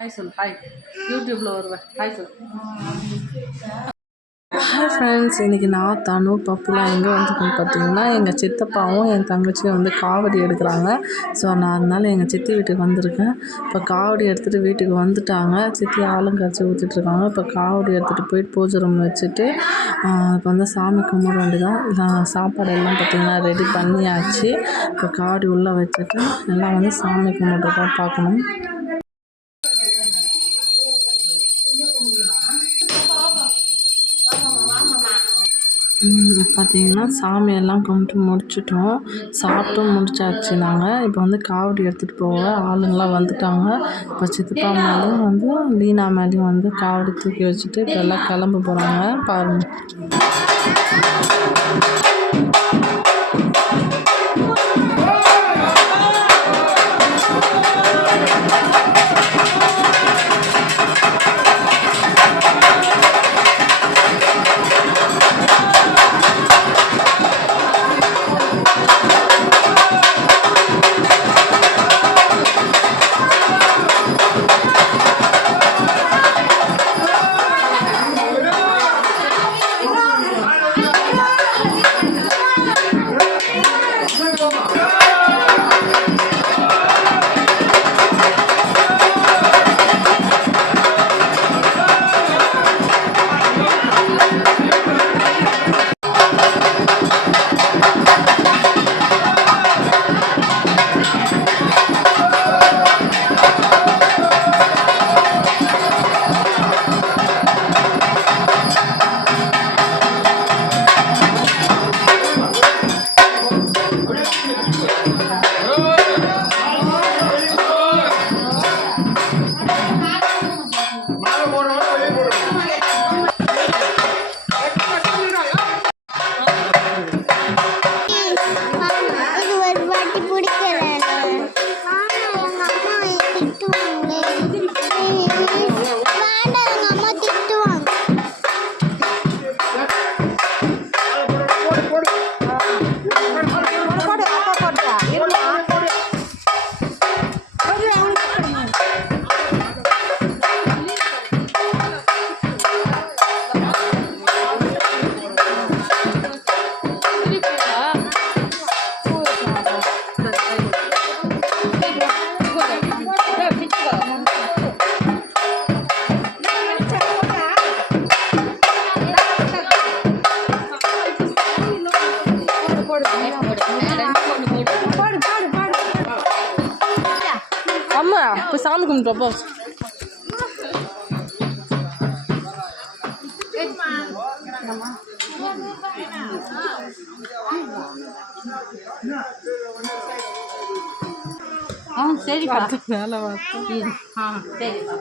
Hi சொல் hi யூடியூப்பில் வருவேன் ஹாய் சொல். ஹாய் ஃப்ரெண்ட்ஸ், இன்றைக்கி நான் தனு பப்புலாம் எங்கே வந்துருக்கோன்னு பார்த்தீங்கன்னா எங்கள் சித்தப்பாவும் என் தங்கச்சியும் வந்து காவடி எடுக்கிறாங்க. ஸோ நான் அதனால எங்கள் சித்தி வீட்டுக்கு வந்திருக்கேன். இப்போ காவடி எடுத்துகிட்டு வீட்டுக்கு வந்துட்டாங்க. சித்தி ஆளுங்கரைச்சி ஊற்றிட்டுருக்காங்க. இப்போ காவடி எடுத்துகிட்டு போயிட்டு பூஜை ரூம் வச்சுட்டு இப்போ வந்து சாமி கும்பிட வேண்டியதான். சாப்பாடு எல்லாம் பார்த்திங்கன்னா ரெடி பண்ணியாச்சு. இப்போ காவடி உள்ளே வச்சுட்டு எல்லாம் வந்து சாமி கும்பிட்றதா பார்க்கணும். பார்த்திங்கன்னா சாமியெல்லாம் கும்பிட்டு முடிச்சிட்டோம். சாப்பிட்டும் முடிச்சாச்சு. நாங்கள் இப்போ வந்து காவடி எடுத்துகிட்டு போக ஆளுங்களாம் வந்துட்டாங்க. இப்போ சித்தப்பா மேலேயும் வந்து லீனா மேலேயும் வந்து காவடி தூக்கி வச்சுட்டு இப்போ எல்லாம் கிளம்ப போகிறாங்க பாருங்கள். அம்மா இப்போ சாமி கும்பிட்டோப்போ. சரிப்பா வேலை பார்த்தோம். சரிப்பா.